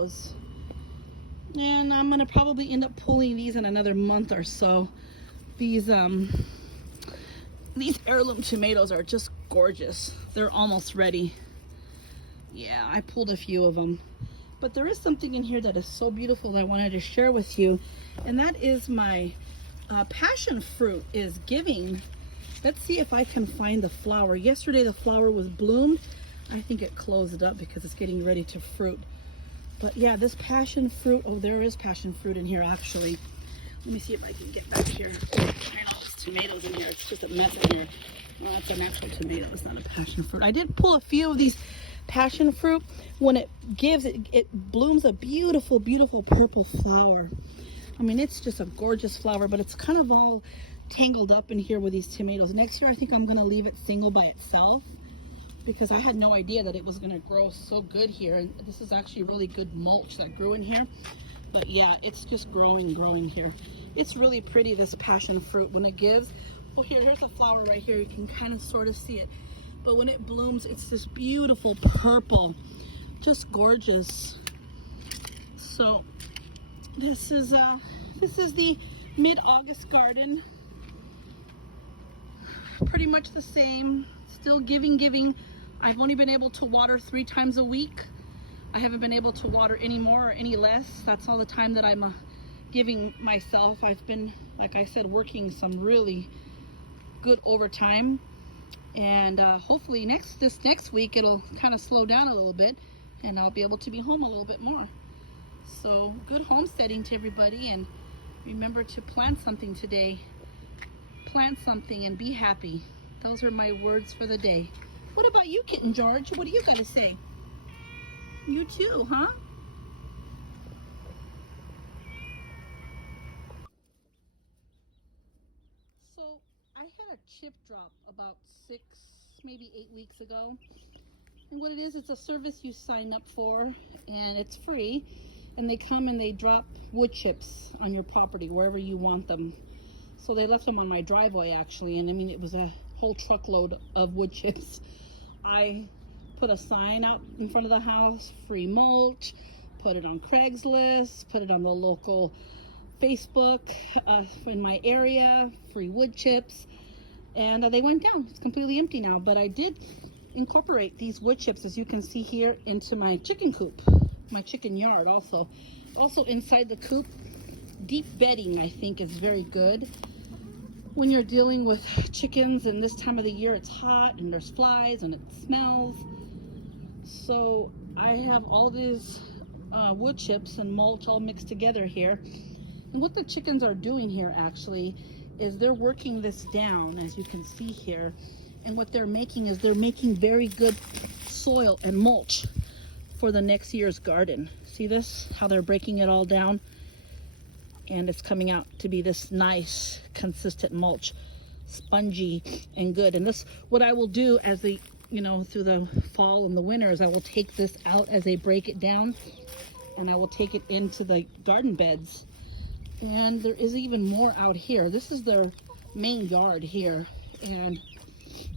tomatoes. And I'm gonna probably end up pulling these in another month or so. These heirloom tomatoes are just gorgeous. They're almost ready. Yeah, I pulled a few of them. But there is something in here that is so beautiful that I wanted to share with you. And that is my passion fruit is giving. Let's see if I can find the flower. Yesterday the flower was bloomed. I think it closed up because it's getting ready to fruit. But yeah, this passion fruit, oh, there is passion fruit in here actually. Let me see if I can get back here. There's all these tomatoes in here. It's just a mess in here. Well, that's an actual tomato. It's not a passion fruit. I did pull a few of these passion fruit. When it gives, it blooms a beautiful, beautiful purple flower. I mean, it's just a gorgeous flower, but it's kind of all tangled up in here with these tomatoes. Next year, I think I'm going to leave it single by itself, because I had no idea that it was going to grow so good here. And this is actually really good mulch that grew in here. But yeah, it's just growing here. It's really pretty, this passion fruit, when it gives. Oh, here's a flower right here. You can kind of sort of see it. But when it blooms, it's this beautiful purple, just gorgeous. So this is the mid-August garden. Pretty much the same, still giving. I've only been able to water 3 times a week. I haven't been able to water any more or any less. That's all the time that I'm giving myself. I've been, like I said, working some really good overtime. And hopefully this next week it'll kind of slow down a little bit and I'll be able to be home a little bit more. So good homesteading to everybody, and remember to plant something today. Plant something and be happy. Those are my words for the day. What about you, Kitten George? What do you got to say? You too, huh? So I had a chip drop about 6, maybe 8 weeks ago. And what it is, it's a service you sign up for, and it's free. And they come and they drop wood chips on your property, wherever you want them. So they left them on my driveway actually, and I mean, it was a whole truckload of wood chips. I put a sign out in front of the house, free mulch, put it on Craigslist, put it on the local Facebook in my area, free wood chips, and they went down. It's completely empty now, but I did incorporate these wood chips, as you can see here, into my chicken coop, my chicken yard also. Also inside the coop, deep bedding I think is very good when you're dealing with chickens, and this time of the year it's hot and there's flies and it smells. So I have all these wood chips and mulch all mixed together here. And what the chickens are doing here actually is they're working this down, as you can see here. And what they're making is they're making very good soil and mulch for the next year's garden. See this? How they're breaking it all down? And it's coming out to be this nice, consistent mulch, spongy and good. And this, what I will do as the, through the fall and the winter, is I will take this out as they break it down, and I will take it into the garden beds. And there is even more out here. This is their main yard here, and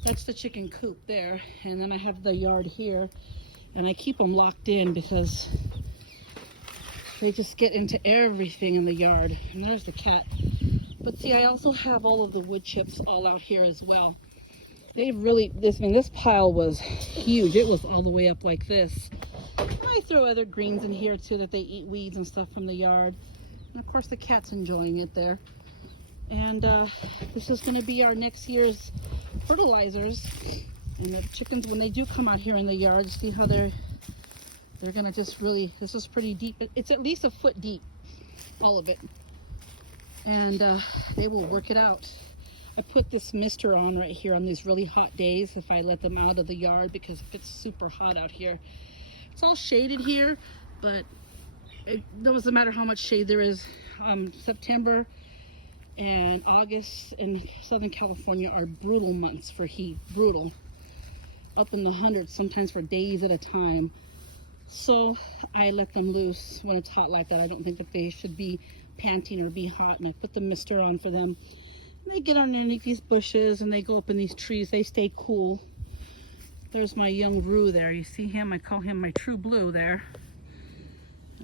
that's the chicken coop there. And then I have the yard here, and I keep them locked in because they just get into everything in the yard. And there's the cat. But see, I also have all of the wood chips all out here as well. They've really, this pile was huge. It was all the way up like this. And I throw other greens in here too, that they eat weeds and stuff from the yard. And of course the cat's enjoying it there. And this is going to be our next year's fertilizers. And the chickens, when they do come out here in the yard, see how they're gonna just really, this is pretty deep. It's at least a foot deep, all of it. And they will work it out. I put this mister on right here on these really hot days if I let them out of the yard, because if it's super hot out here. It's all shaded here, but it doesn't matter how much shade there is. September and August in Southern California are brutal months for heat, brutal. Up in the hundreds, sometimes for days at a time. So I let them loose when it's hot like that. I don't think that they should be panting or be hot, and I put the mister on for them. And they get underneath these bushes and they go up in these trees. They stay cool. There's my young roo there. You see him? I call him my true blue there.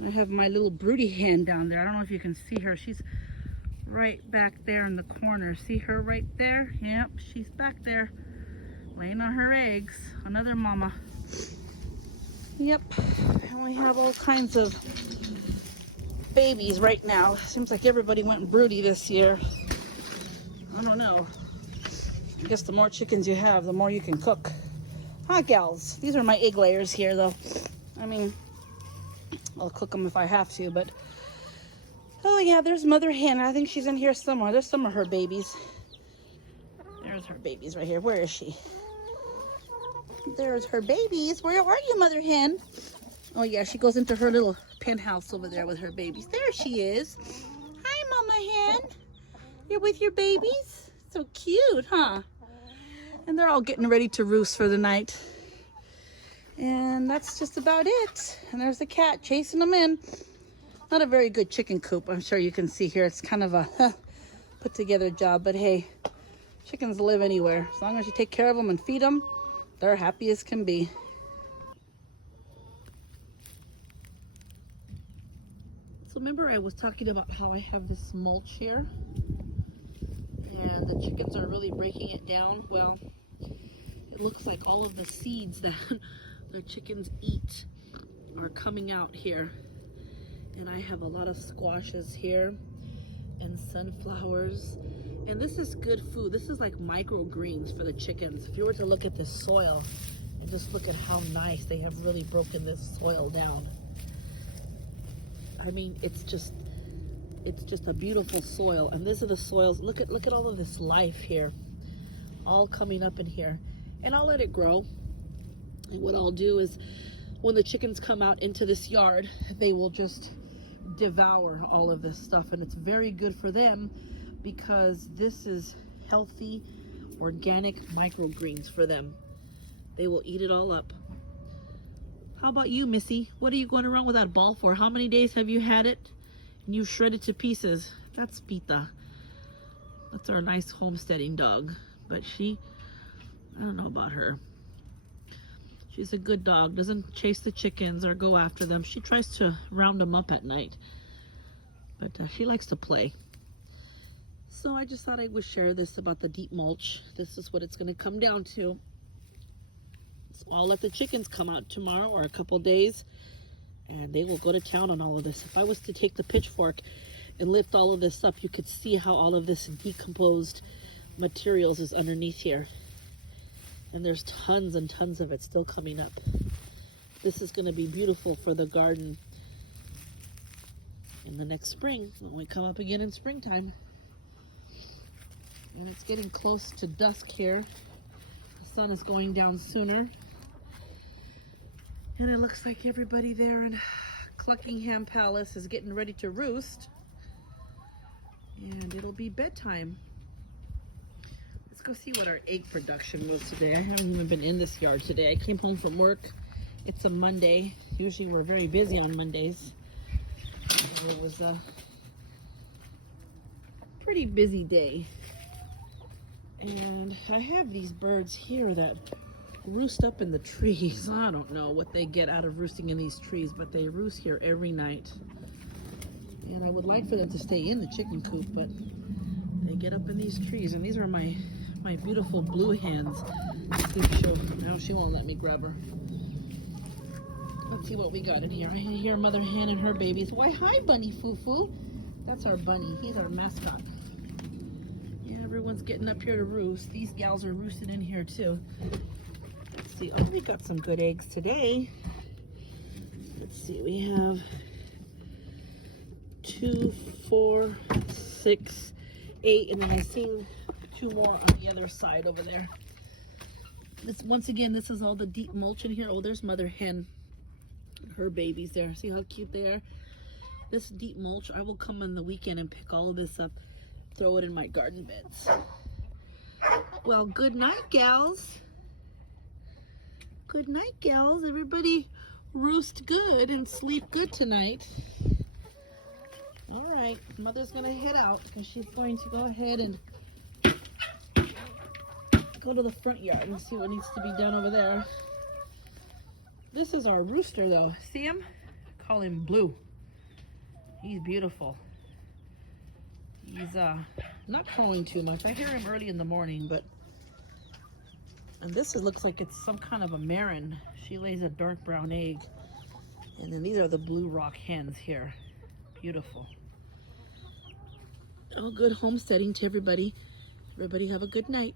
I have my little broody hen down there. I don't know if you can see her. She's right back there in the corner. See her right there? Yep, she's back there laying on her eggs. Another mama. Yep, and we have all kinds of babies right now. Seems like everybody went broody this year. I don't know. I guess the more chickens you have, the more you can cook. Huh, gals? These are my egg layers here, though. I mean, I'll cook them if I have to, but... Oh, yeah, there's Mother Hen. I think she's in here somewhere. There's some of her babies. There's her babies right here. Where is she? There's her babies. Where are you, Mother Hen? Oh, yeah, she goes into her little penthouse over there with her babies. There she is. Hi, Mama Hen. You're with your babies? So cute, huh? And they're all getting ready to roost for the night. And that's just about it. And there's the cat chasing them in. Not a very good chicken coop, I'm sure you can see here. It's kind of a put together job, but hey, chickens live anywhere. As long as you take care of them and feed them, they're happy as can be. So remember I was talking about how I have this mulch here? And the chickens are really breaking it down. Well, it looks like all of the seeds that the chickens eat are coming out here. And I have a lot of squashes here and sunflowers. And this is good food. This is like microgreens for the chickens. If you were to look at this soil and just look at how nice they have really broken this soil down. I mean, it's just a beautiful soil. And these are the soils. Look at all of this life here, all coming up in here. And I'll let it grow. And what I'll do is when the chickens come out into this yard, they will just devour all of this stuff. And it's very good for them because this is healthy, organic microgreens for them. They will eat it all up. How about you, Missy? What are you going around with that ball for? How many days have you had it? And you shred it to pieces. That's Pita. That's our nice homesteading dog. But I don't know about her. She's a good dog. Doesn't chase the chickens or go after them. She tries to round them up at night. But she likes to play. So I just thought I would share this about the deep mulch. This is what it's going to come down to. So I'll let the chickens come out tomorrow or a couple days. And they will go to town on all of this. If I was to take the pitchfork and lift all of this up, you could see how all of this decomposed materials is underneath here. And there's tons and tons of it still coming up. This is going to be beautiful for the garden in the next spring when we come up again in springtime. And it's getting close to dusk here. The sun is going down sooner. And it looks like everybody there in Cluckingham Palace is getting ready to roost. And it'll be bedtime. Let's go see what our egg production was today. I haven't even been in this yard today. I came home from work. It's a Monday. Usually we're very busy on Mondays. So it was a pretty busy day. And I have these birds here that roost up in the trees. I don't know what they get out of roosting in these trees, but they roost here every night. And I would like for them to stay in the chicken coop, but they get up in these trees. And these are my beautiful blue hens. Let's see if now she won't let me grab her. Let's see what we got in here. I hear Mother Hen and her babies. Why, hi, Bunny Foo-Foo. That's our bunny. He's our mascot. Yeah, everyone's getting up here to roost. These gals are roosted in here too. Let's see. Oh, we got some good eggs today. Let's see. We have 2, 4, 6, 8, and then I seen 2 more on the other side over there. Once again, this is all the deep mulch in here. Oh, there's Mother Hen. Her babies there. See how cute they are? This deep mulch, I will come on the weekend and pick all of this up, throw it in my garden beds. Well, good night, gals. Good night, gals. Everybody roost good and sleep good tonight. All right, Mother's gonna head out because she's going to go ahead and go to the front yard and see what needs to be done over there. This is our rooster though. See him? Call him Blue. He's beautiful. He's not crowing too much. I hear him early in the morning, but and this looks like it's some kind of a marin. She lays a dark brown egg. And then these are the blue rock hens here. Beautiful. Oh, good homesteading to everybody. Everybody have a good night.